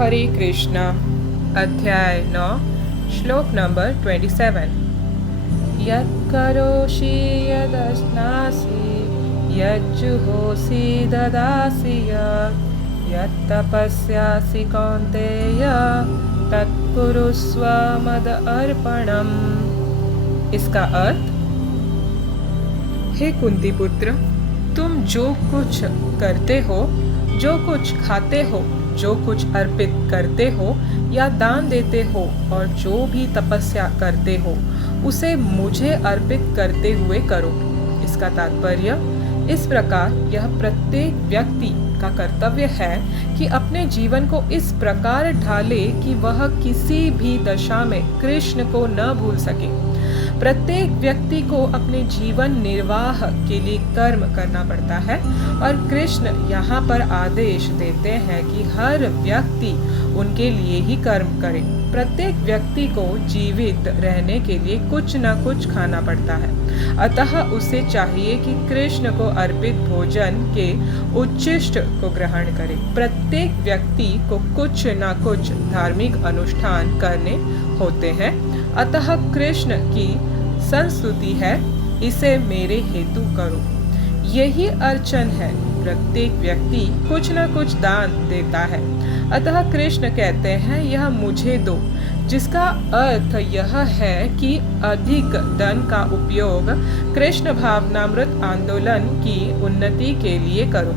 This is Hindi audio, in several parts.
हरे कृष्णा अध्याय 9 श्लोक नंबर 27। यत्करोषि यदश्नासि यज्जुहोषि ददासि यत्तपस्यासि कौन्तेय तत्कुरुस्व मद अर्पणम्। इसका अर्थ, हे कुंती पुत्र, तुम जो कुछ करते हो, जो कुछ खाते हो, जो कुछ अर्पित करते हो या दान देते हो और जो भी तपस्या करते हो उसे मुझे अर्पित करते हुए करो। इसका तात्पर्य, इस प्रकार यह प्रत्येक व्यक्ति का कर्तव्य है कि अपने जीवन को इस प्रकार ढाले कि वह किसी भी दशा में कृष्ण को न भूल सके। प्रत्येक व्यक्ति को अपने जीवन निर्वाह के लिए कर्म करना पड़ता है और कृष्ण यहाँ पर आदेश देते हैं कि हर व्यक्ति उनके लिए ही कर्म करे। प्रत्येक व्यक्ति को जीवित रहने के लिए कुछ न कुछ खाना पड़ता है, अतः उसे चाहिए कि कृष्ण को अर्पित भोजन के उच्छिष्ट को ग्रहण करे। प्रत्येक व्यक्ति को कुछ न कुछ धार्मिक अनुष्ठान करने होते हैं, अतः कृष्ण की संस्तुति है, इसे मेरे हेतु करो। यही अर्चन है। प्रत्येक व्यक्ति कुछ न कुछ दान देता है, अतः कृष्ण कहते हैं यह मुझे दो, जिसका अर्थ यह है कि अधिक धन का उपयोग कृष्ण भावनामृत आंदोलन की उन्नति के लिए करो।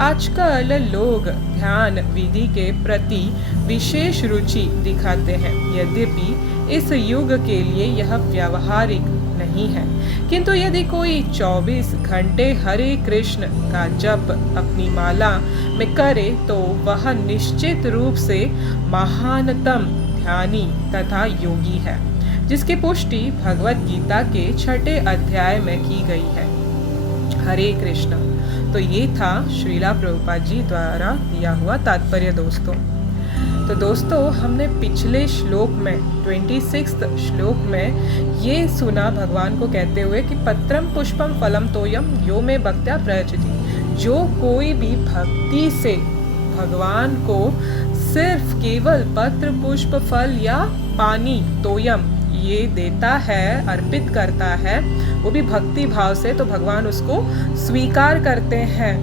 आजकल लोग ध्यान विधि के प्रति विशेष रुचि दिखाते हैं, यद्यपि इस युग के लिए यह व्यावहारिक नहीं है। किंतु यदि कोई 24 घंटे हरे कृष्ण का जप अपनी माला में करे तो वह निश्चित रूप से महानतम ध्यानी तथा योगी है, जिसकी पुष्टि भगवत गीता के 6 अध्याय में की गई है। हरे कृष्ण। तो ये था श्रीला प्रभुपाद जी द्वारा दिया हुआ तात्पर्य दोस्तों। तो दोस्तों, हमने पिछले श्लोक में 26 श्लोक में ये सुना भगवान को कहते हुए कि पत्रम पुष्पम फलम तोयम यो में भक्त्या प्रयच्छति। जो कोई भी भक्ति से भगवान को सिर्फ केवल पत्र पुष्प फल या पानी तोयम ये देता है, अर्पित करता है, वो भी भक्ति भाव से, तो भगवान उसको स्वीकार करते हैं।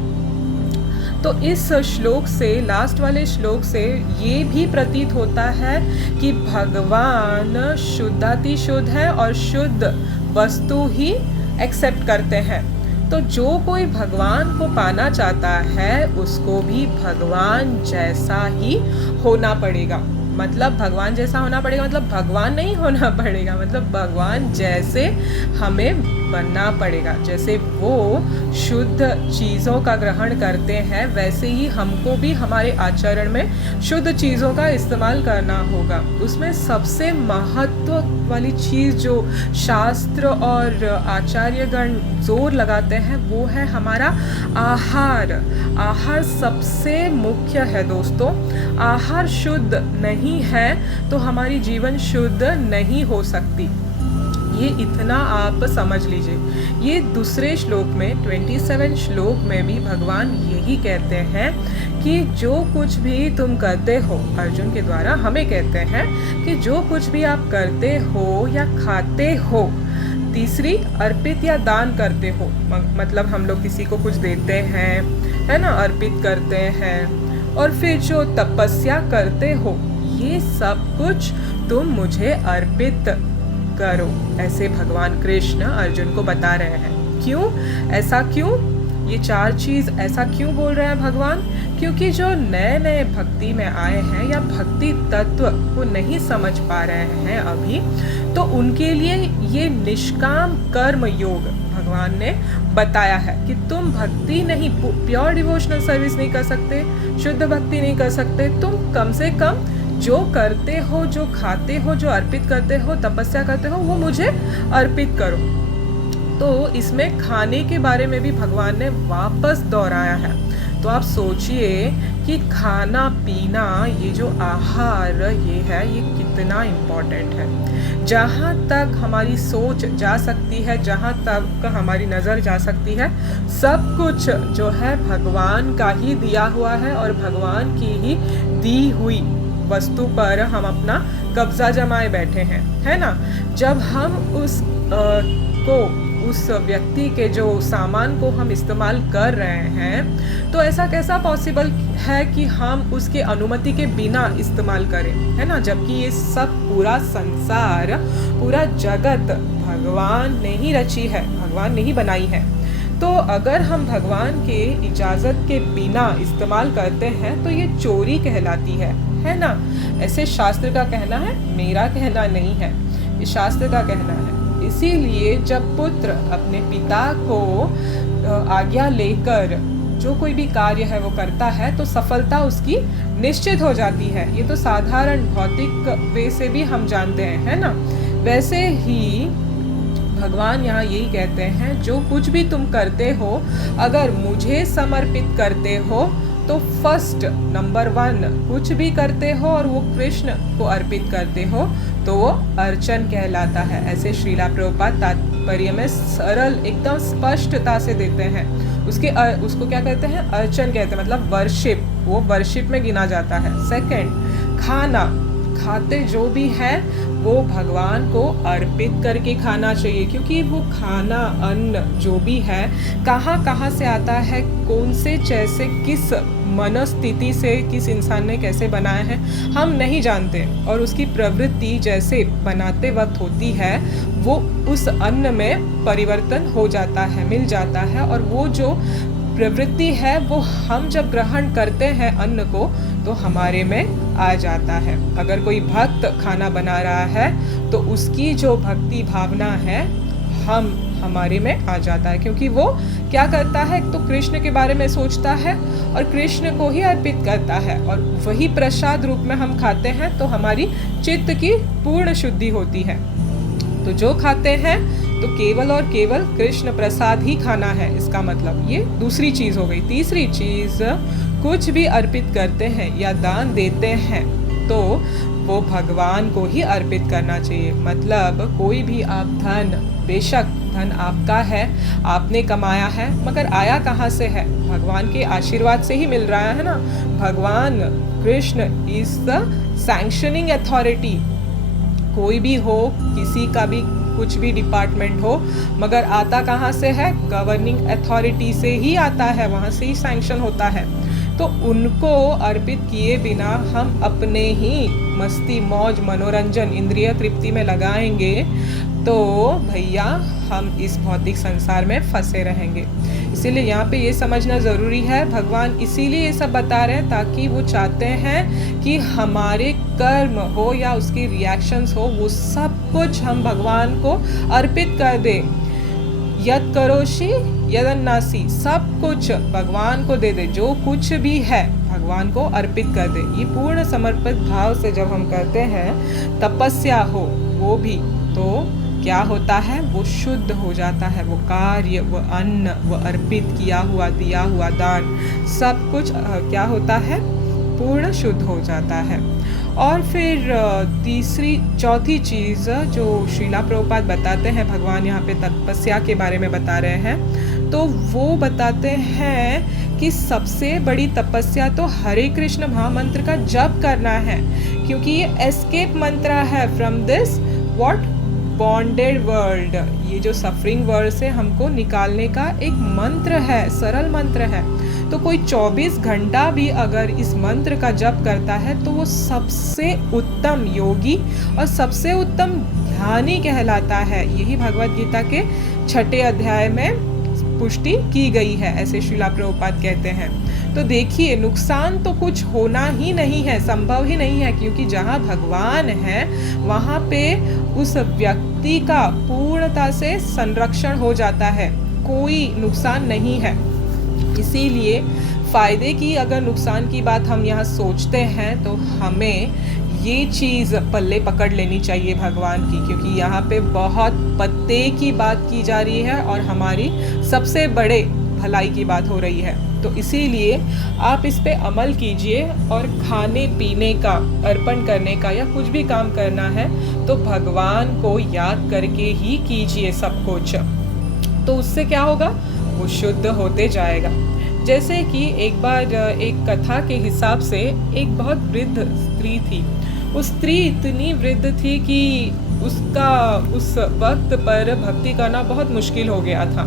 तो इस श्लोक से, लास्ट वाले श्लोक से ये भी प्रतीत होता है कि भगवान शुद्धातिशुद्ध है और शुद्ध वस्तु ही एक्सेप्ट करते हैं। तो जो कोई भगवान को पाना चाहता है उसको भी भगवान जैसा ही होना पड़ेगा। मतलब भगवान जैसा होना पड़ेगा, मतलब भगवान नहीं होना पड़ेगा, मतलब भगवान जैसे हमें बनना पड़ेगा। जैसे वो शुद्ध चीज़ों का ग्रहण करते हैं, वैसे ही हमको भी हमारे आचरण में शुद्ध चीज़ों का इस्तेमाल करना होगा। उसमें सबसे महत्व वाली चीज़ जो शास्त्र और आचार्यगण जोर लगाते हैं वो है हमारा आहार। आहार सबसे मुख्य है दोस्तों। आहार शुद्ध नहीं है तो हमारी जीवन शुद्ध नहीं हो सकती। ये इतना आप समझ लीजिए। ये दूसरे श्लोक में 27 श्लोक में भी भगवान यही कहते हैं कि जो कुछ भी तुम करते हो, अर्जुन के द्वारा हमें कहते हैं कि जो कुछ भी आप करते हो या खाते हो, तीसरी अर्पित या दान करते हो, मतलब हम लोग किसी को कुछ देते हैं, है ना, अर्पित करते हैं, और फिर जो तपस्या करते हो, ये सब कुछ तुम मुझे अर्पित करो। ऐसे भगवान कृष्ण अर्जुन को बता रहे हैं। क्यों ऐसा? क्यों ये 4 चीज ऐसा क्यों बोल रहे हैं भगवान? क्योंकि जो नए नए भक्ति में आए हैं या भक्ति तत्व को नहीं समझ पा रहे हैं अभी, तो उनके लिए ये निष्काम कर्म योग भगवान ने बताया है कि तुम भक्ति नहीं, प्योर डिवोशनल सर्विस नहीं कर सकते, शुद्ध भक्ति नहीं कर सकते, तुम कम से कम जो करते हो, जो खाते हो, जो अर्पित करते हो, तपस्या करते हो, वो मुझे अर्पित करो। तो इसमें खाने के बारे में भी भगवान ने वापस दोहराया है। तो आप सोचिए कि खाना पीना, ये जो आहार ये है, ये कितना इम्पोर्टेंट है। जहाँ तक हमारी सोच जा सकती है, जहाँ तक हमारी नज़र जा सकती है, सब कुछ जो है भगवान का ही दिया हुआ है और भगवान की ही दी हुई वस्तु पर हम अपना कब्जा जमाए बैठे हैं, है ना। जब हम उस व्यक्ति के जो सामान को हम इस्तेमाल कर रहे हैं, तो ऐसा कैसा पॉसिबल है कि हम उसके अनुमति के बिना इस्तेमाल करें, है ना। जबकि ये सब पूरा संसार, पूरा जगत भगवान ने ही रची है, भगवान ने ही बनाई है। तो अगर हम भगवान के इजाज़त के बिना इस्तेमाल करते हैं तो ये चोरी कहलाती है ना। ऐसे शास्त्र का कहना है, मेरा कहना नहीं है, ये शास्त्र का कहना है। इसीलिए जब पुत्र अपने पिता को आज्ञा लेकर जो कोई भी कार्य है वो करता है तो सफलता उसकी निश्चित हो जाती है। ये तो साधारण भौतिक वे से भी हम जानते हैं, है ना। वैसे ही भगवान यहाँ यही कहते हैं, जो कुछ भी तुम करते हो अगर मुझे समर्पित करते हो तो फर्स्ट नंबर 1 कुछ भी करते हो और वो कृष्ण को अर्पित करते हो तो वो अर्चन कहलाता है। ऐसे श्रीला प्रभुपाद तात्पर्य में सरल एकदम स्पष्टता से देते हैं। उसको क्या कहते हैं? अर्चन कहते हैं, मतलब वर्शिप, वो वर्शिप में गिना जाता है। सेकंड, खाते जो भी है वो भगवान को अर्पित करके खाना चाहिए, क्योंकि वो खाना, अन्न जो भी है कहाँ से आता है, कौन से जैसे किस मनस्थिति से किस इंसान ने कैसे बनाया है हम नहीं जानते, और उसकी प्रवृत्ति जैसे बनाते वक्त होती है वो उस अन्न में परिवर्तन हो जाता है, मिल जाता है, और वो जो प्रवृत्ति है वो हम जब ग्रहण करते हैं अन्न को तो हमारे में आ जाता है। अगर कोई भक्त खाना बना रहा है तो उसकी जो भक्ति भावना है हमारे में आ जाता है, क्योंकि वो क्या करता है, तो कृष्ण के बारे में सोचता है और कृष्ण को ही अर्पित करता है, और वही प्रसाद रूप में हम खाते हैं तो हमारी चित्त की पूर्ण शुद्धि होती है। तो जो खाते हैं तो केवल और केवल कृष्ण प्रसाद ही खाना है, इसका मतलब ये दूसरी चीज़ हो गई। तीसरी चीज़, कुछ भी अर्पित करते हैं या दान देते हैं तो वो भगवान को ही अर्पित करना चाहिए। मतलब कोई भी आप धन, बेशक धन आपका है, आपने कमाया है, मगर आया कहाँ से है? भगवान के आशीर्वाद से ही मिल रहा है ना। भगवान Krishna is the sanctioning authority. कोई भी हो, किसी का भी कुछ भी डिपार्टमेंट हो, मगर आता कहाँ से है? गवर्निंग अथॉरिटी से ही आता है, वहाँ से ही सैंक्शन होता है। तो उनको अर्पित किए बिना हम अपने ही मस्ती, मौज, मनोरंजन, इंद्रिय तृप्ति में लगाएंगे तो भैया हम इस भौतिक संसार में फंसे रहेंगे। इसीलिए यहाँ पे ये समझना ज़रूरी है, भगवान इसीलिए ये सब बता रहे हैं ताकि वो चाहते हैं कि हमारे कर्म हो या उसकी रिएक्शंस हो, वो सब कुछ हम भगवान को अर्पित कर दें। यद करोषि यदन्नासी, सब कुछ भगवान को दे दे, जो कुछ भी है भगवान को अर्पित कर दे। ये पूर्ण समर्पित भाव से जब हम करते हैं, तपस्या हो वो भी, तो क्या होता है? वो शुद्ध हो जाता है। वो कार्य, वो अन्न, वो अर्पित किया हुआ, दिया हुआ दान, सब कुछ क्या होता है? पूर्ण शुद्ध हो जाता है। और फिर चौथी चीज़ जो श्रीला प्रभुपाद बताते हैं, भगवान यहाँ पे तपस्या के बारे में बता रहे हैं, तो वो बताते हैं कि सबसे बड़ी तपस्या तो हरे कृष्ण महामंत्र का जप करना है, क्योंकि ये एस्केप मंत्र है फ्रॉम दिस बॉन्डेड वर्ल्ड। ये जो सफरिंग वर्ल्ड से हमको निकालने का एक मंत्र है, सरल मंत्र है। तो कोई 24 घंटा भी अगर इस मंत्र का जप करता है तो वो सबसे उत्तम योगी और सबसे उत्तम ध्यानी कहलाता है। यही भगवद गीता के 6 अध्याय में पुष्टि की गई है, ऐसे श्रीला प्रभुपाद कहते हैं। तो देखिए, नुकसान तो कुछ होना ही नहीं है, संभव ही नहीं है, क्योंकि जहाँ भगवान है वहाँ पे उस व्यक्ति का पूर्णता से संरक्षण हो जाता है, कोई नुकसान नहीं है। इसीलिए फ़ायदे की अगर नुकसान की बात हम यहाँ सोचते हैं तो हमें ये चीज़ पल्ले पकड़ लेनी चाहिए भगवान की, क्योंकि यहाँ पे बहुत पत्ते की बात की जा रही है और हमारी सबसे बड़े भलाई की बात हो रही है। तो इसीलिए आप इस पे अमल कीजिए, और खाने पीने का, अर्पण करने का या कुछ भी काम करना है तो भगवान को याद करके ही कीजिए सब कुछ। तो उससे क्या होगा? वो शुद्ध होते जाएगा। जैसे कि एक बार एक कथा के हिसाब से एक बहुत वृद्ध स्त्री थी। उस स्त्री इतनी वृद्ध थी कि उसका उस वक्त पर भक्ति करना बहुत मुश्किल हो गया था।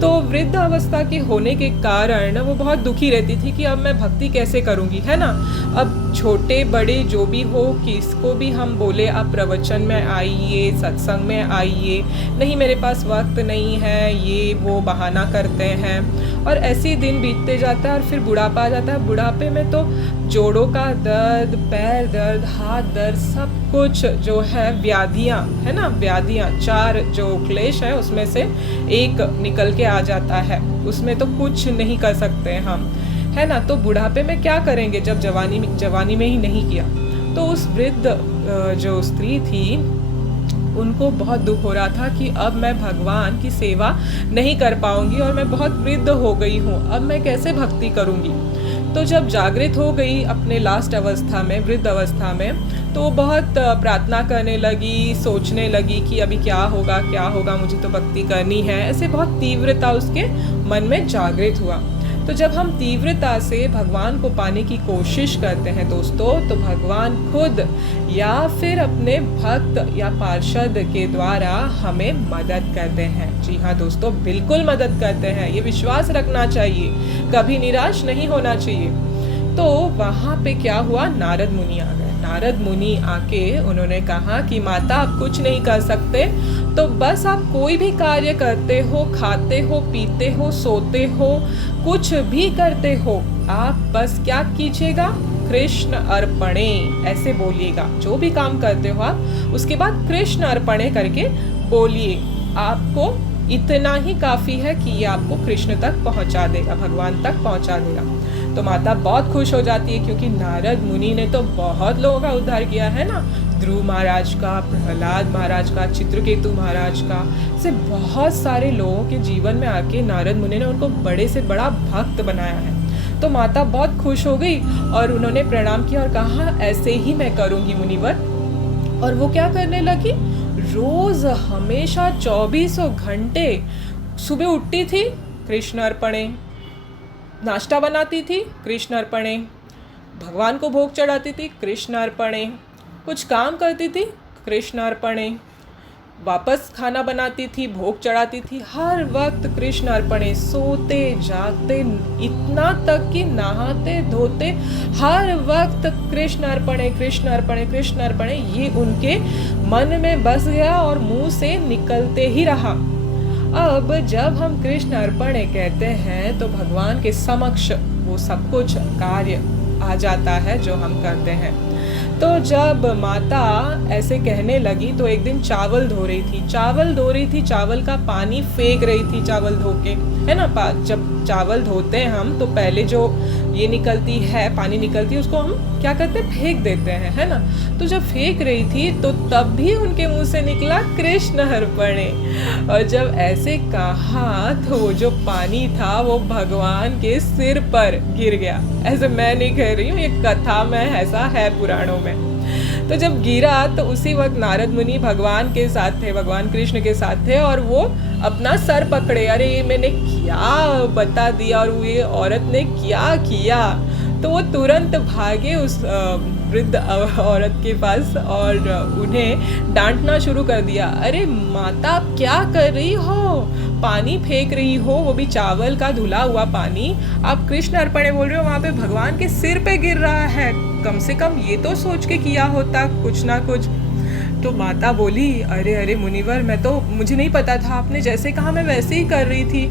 तो वृद्ध अवस्था के होने के कारण वो बहुत दुखी रहती थी कि अब मैं भक्ति कैसे करूँगी, है ना। अब छोटे बड़े जो भी हो, किसको भी हम बोले आप प्रवचन में आइए, सत्संग में आइए, नहीं मेरे पास वक्त नहीं है, ये वो बहाना करते हैं। और ऐसे ही दिन बीतते जाता है और फिर बुढ़ापा आ जाता है। बुढ़ापे में तो जोड़ों का दर्द, पैर दर्द, हाथ दर्द, सब कुछ जो है व्याधियाँ, है ना, व्याधियाँ, 4 जो क्लेश है उसमें से एक निकल के आ जाता है। उसमें तो कुछ नहीं कर सकते हम, है ना। तो बुढ़ापे में क्या करेंगे जब जवानी में ही नहीं किया। तो उस वृद्ध जो स्त्री थी उनको बहुत दुख हो रहा था कि अब मैं भगवान की सेवा नहीं कर पाऊंगी और मैं बहुत वृद्ध हो गई हूँ, अब मैं कैसे भक्ति करूँगी। तो जब जागृत हो गई अपने लास्ट अवस्था में, वृद्ध अवस्था में, तो बहुत प्रार्थना करने लगी, सोचने लगी कि अभी क्या होगा, मुझे तो भक्ति करनी है। ऐसे बहुत तीव्रता उसके मन में जागृत हुआ। तो जब हम तीव्रता से भगवान को पाने की कोशिश करते हैं दोस्तों, तो भगवान खुद या फिर अपने भक्त या पार्षद के द्वारा हमें मदद करते हैं। जी हाँ दोस्तों, बिल्कुल मदद करते हैं, ये विश्वास रखना चाहिए, कभी निराश नहीं होना चाहिए। तो वहाँ पे क्या हुआ, नारद मुनि आ गए। नारद मुनि आके उन्होंने कहा कि माता आप कुछ नहीं कर सकते, तो बस आप कोई भी कार्य करते हो, खाते हो, पीते हो, सोते हो, कुछ भी करते हो, आप बस क्या कीजिएगा, कृष्ण अर्पणे ऐसे बोलिएगा। जो भी काम करते हो आप उसके बाद कृष्ण अर्पणे करके बोलिए। आपको इतना ही काफ़ी है कि ये आपको कृष्ण तक पहुंचा देगा, भगवान तक पहुंचा देगा। तो माता बहुत खुश हो जाती है, क्योंकि नारद मुनि ने तो बहुत लोगों का उद्धार किया है ना, ध्रुव महाराज का, प्रहलाद महाराज का, चित्रकेतु महाराज का, से बहुत सारे लोगों के जीवन में आके नारद मुनि ने उनको बड़े से बड़ा भक्त बनाया है। तो माता बहुत खुश हो गई और उन्होंने प्रणाम किया और कहा ऐसे ही मैं करूँगी मुनिवर। और वो क्या करने लगी, रोज हमेशा 24 घंटे सुबह उठती थी, कृष्ण अर्पणे, नाश्ता बनाती थी, कृष्ण अर्पणे, भगवान को भोग चढ़ाती थी, कृष्ण अर्पणे, कुछ काम करती थी, कृष्ण अर्पणे, वापस खाना बनाती थी, भोग चढ़ाती थी, हर वक्त कृष्ण अर्पणे, सोते जागते, इतना तक कि नहाते धोते हर वक्त कृष्ण अर्पणे, कृष्ण अर्पणे, कृष्ण अर्पणे, ये उनके मन में बस गया और मुंह से निकलते ही रहा। अब जब हम कृष्ण अर्पणे कहते हैं तो भगवान के समक्ष वो सब कुछ कार्य आ जाता है जो हम करते हैं। तो जब माता ऐसे कहने लगी तो एक दिन चावल धो रही थी, चावल का पानी फेंक रही थी, चावल धो के, है ना। जब चावल धोते हैं हम तो पहले जो ये निकलती है, पानी निकलती है, उसको हम क्या करते हैं, फेंक देते हैं, है ना। तो जब फेंक रही थी तो तब भी उनके मुंह से निकला कृष्ण अर्पणे। और जब ऐसे कहा तो वो जो पानी था वो भगवान के सिर पर गिर गया। ऐसे मैं नहीं कह रही हूँ, ये कथा में ऐसा है पुराणों में। तो जब गिरा तो उसी वक्त नारद मुनि भगवान के साथ थे, भगवान कृष्ण के साथ थे, और वो अपना सर पकड़े, अरे ये मैंने क्या बता दिया और ये औरत ने क्या किया। तो वो तुरंत भागे उस वृद्ध औरत के पास और उन्हें डांटना शुरू कर दिया। अरे माता आप क्या कर रही हो, पानी फेंक रही हो, वो भी चावल का धुला हुआ पानी, आप कृष्ण अर्पणे बोल रहे हो, वहाँ पे भगवान के सिर पे गिर रहा है, कम से कम ये तो सोच के किया होता कुछ ना कुछ। तो माता बोली अरे मुनिवर, मुझे नहीं पता था, आपने जैसे कहा मैं वैसे ही कर रही थी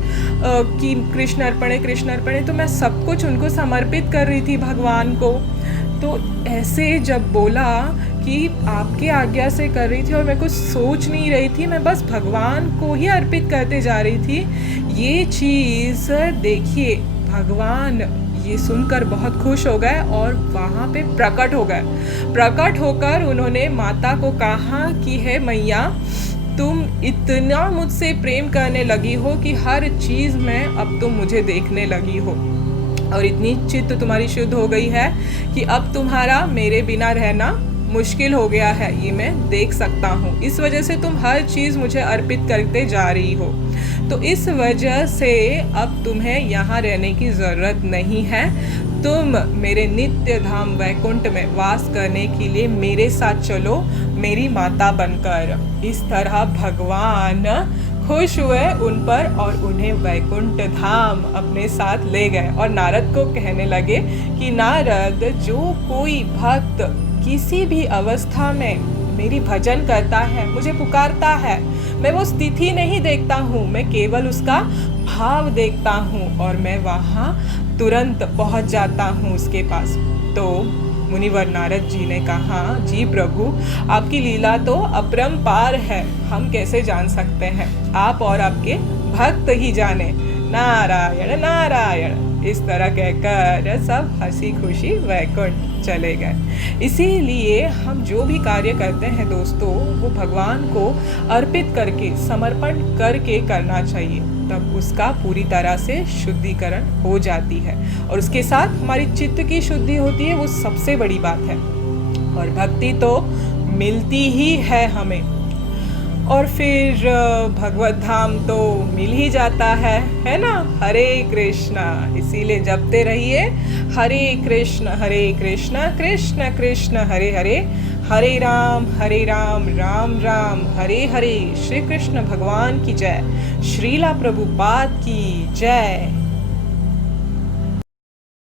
कि कृष्ण अर्पणे, तो मैं सब कुछ उनको समर्पित कर रही थी भगवान को। तो ऐसे जब बोला कि आपके आज्ञा से कर रही थी और मैं कुछ सोच नहीं रही थी, मैं बस भगवान को ही अर्पित करते जा रही थी, ये चीज़ देखिए भगवान ये सुनकर बहुत खुश हो गए और वहाँ पे प्रकट हो गए। प्रकट होकर उन्होंने माता को कहा कि हे मैया, तुम इतना मुझसे प्रेम करने लगी हो कि हर चीज़ में अब तुम मुझे देखने लगी हो और इतनी चित्त तुम्हारी शुद्ध हो गई है कि अब तुम्हारा मेरे बिना रहना मुश्किल हो गया है, ये मैं देख सकता हूँ। इस वजह से तुम हर चीज़ मुझे अर्पित करते जा रही हो। तो इस वजह से अब तुम्हें यहाँ रहने की ज़रूरत नहीं है। तुम मेरे नित्य धाम वैकुंठ में वास करने के लिए मेरे साथ चलो, मेरी माता बनकर। इस तरह भगवान खुश हुए उन पर और उन्हें वैकुंठ धाम अपने साथ ले गए और नारद को कहने लगे कि नारद, जो कोई भक्त किसी भी अवस्था में मेरी भजन करता है, मुझे पुकारता है, मैं वो स्थिति नहीं देखता हूँ, मैं केवल उसका भाव देखता हूँ और मैं वहाँ तुरंत पहुँच जाता हूँ उसके पास। तो मुनिवर नारद जी ने कहा, जी प्रभु, आपकी लीला तो अपरंपार है, हम कैसे जान सकते हैं, आप और आपके भक्त ही जाने। नारायण नारायण। इस तरह कहकर सब हंसी खुशी वैकुंठ चले गए। इसीलिए हम जो भी कार्य करते हैं दोस्तों, वो भगवान को अर्पित करके, समर्पण करके करना चाहिए, तब उसका पूरी तरह से शुद्धिकरण हो जाती है और उसके साथ हमारी चित्त की शुद्धि होती है। वो सबसे बड़ी बात है और भक्ति तो मिलती ही है हमें और फिर भगवत धाम तो मिल ही जाता है ना। हरे कृष्णा। इसीलिए जपते रहिए, हरे कृष्ण कृष्ण कृष्ण हरे हरे, हरे राम राम राम हरे हरे। श्री कृष्ण भगवान की जय। श्रीला प्रभुपाद की जय।